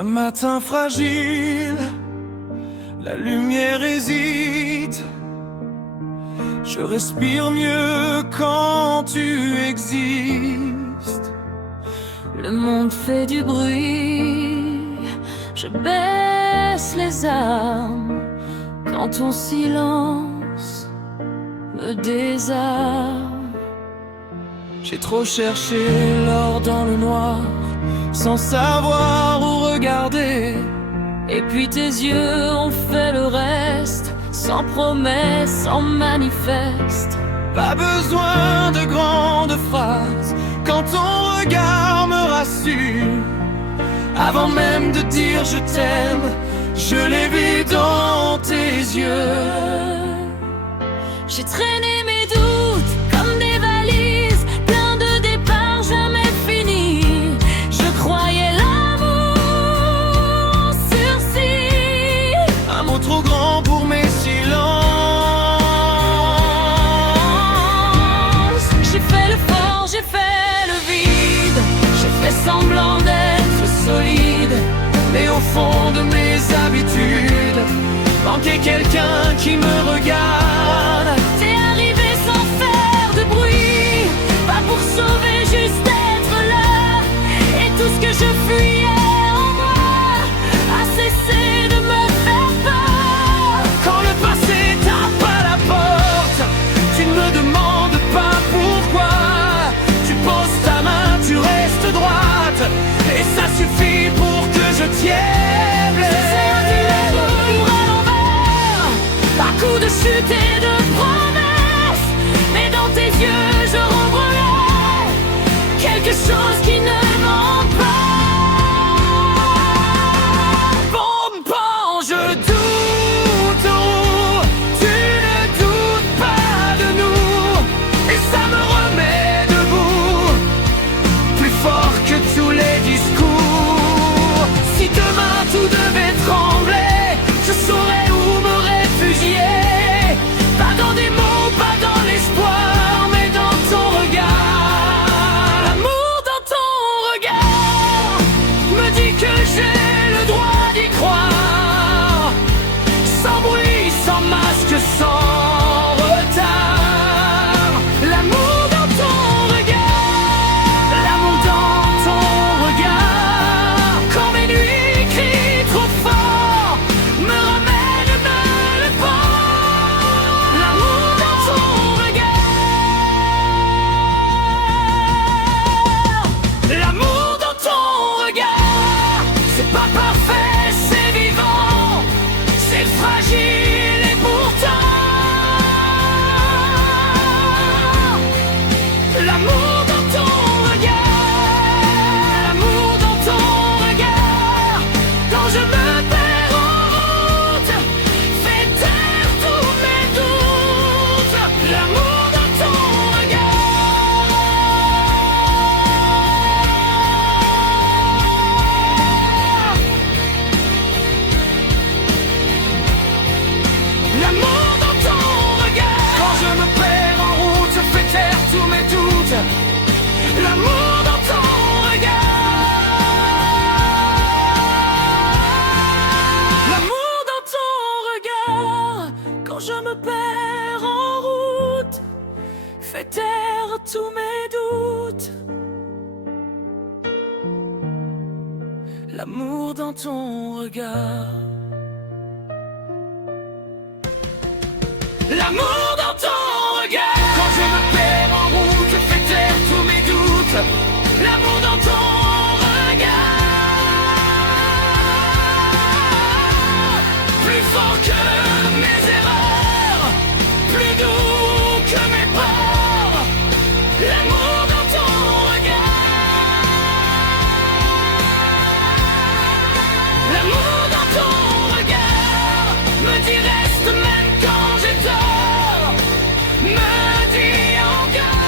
Un matin fragile, la lumière hésite. Je respire mieux quand tu existes. Le monde fait du bruit, je baisse les armes quand ton silence me désarme. J'ai trop cherché l'or dans le noir, sans savoir où regarder. Et puis tes yeux ont fait le reste, sans promesse, sans manifeste. Pas besoin de grandes phrases quand ton regard me rassure. Avant même de dire je t'aime, je l'ai vu dans tes yeux. J'ai traîné mes doutes comme des valises, plein de départs jamais finis. Je croyais l'amour en sursis, un mot trop grand pour mes silences. J'ai fait le fort, j'ai fait le vide, j'ai fait semblant d'être solide, mais au fond de mes habitudes, manquait quelqu'un qui me regarde. T'es arrivé sans faire de bruit, pas pour sauver, juste être là. Et tout ce que je fuyais en moi a cessé de me faire peur. Quand le passé tape à la porte, tu ne me demandes pas pourquoi. Tu poses ta main, tu restes droite, et ça suffit pour que je tienne. C'est un duel à l'envers, par coups de chute et de promesses. Mais dans tes yeux je revoyais quelque chose qui ne ment pas. Bon, je doute, oh, tu ne doutes pas de nous, et ça me remet debout, plus fort que tous les discours. Si demain tout devait trembler, je saurais où me réfugier. Pas dans des mots, pas dans l'espoir, mais dans ton regard. L'amour dans ton regard me dit que j'ai le droit d'y croire. Sans bruit, sans masque, sans retard. L'amour dans ton regard, l'amour dans ton regard. Quand mes nuits crient trop fort, me ramène le port. L'amour dans ton regard, l'amour dans ton regard. C'est pas parfait, c'est vivant, c'est fragile et pourtant l'amour dans ton regard, l'amour dans ton regard. Quand je me perds en route, fais taire tous mes doutes. L'amour dans ton regard, l'amour dans ton regard. Quand je me perds en route, fais taire tous mes doutes. L'amour dans ton regard, l'amour dans ton regard. Quand je me perds en route, fais taire tous mes doutes. L'amour dans ton regard, l'amour dans ton regard. Quand je me perds en route, fais taire tous mes doutes. L'amour dans ton regard, plus fort que mes erreurs, plus doux que mes peurs. L'amour dans ton regard, l'amour dans ton regard me dit reste même quand j'ai tort, me dit encore.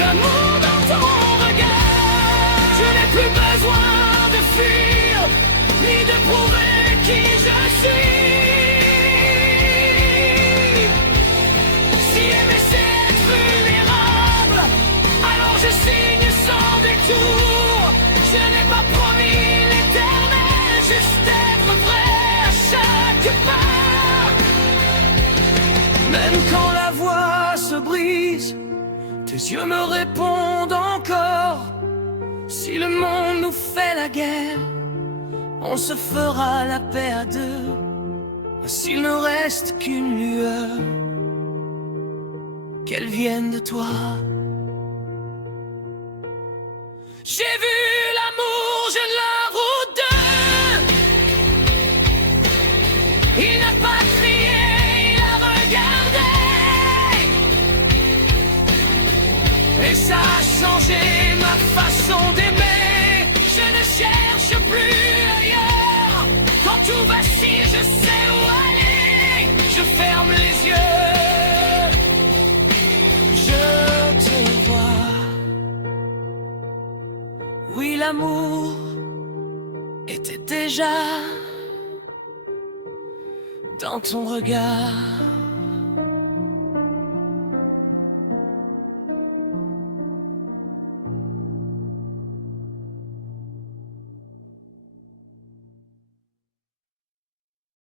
L'amour dans ton regard, je n'ai plus besoin de fuir, ni de prouver qui je suis. Si aimer c'est être vulnérable, alors je signe sans détour. Mes yeux me répondent encore. Si le monde nous fait la guerre, on se fera la paix à deux. S'il ne reste qu'une lueur, qu'elle vienne de toi. J'ai vu l'amour, je la route deux. Il n'a pas crié, il a regardé. Et ça a changé ma façon d'aimer. Je ne cherche plus ailleurs. Quand tout vacille, je sais où aller. Je ferme les yeux, je te vois. Oui, l'amour était déjà dans ton regard.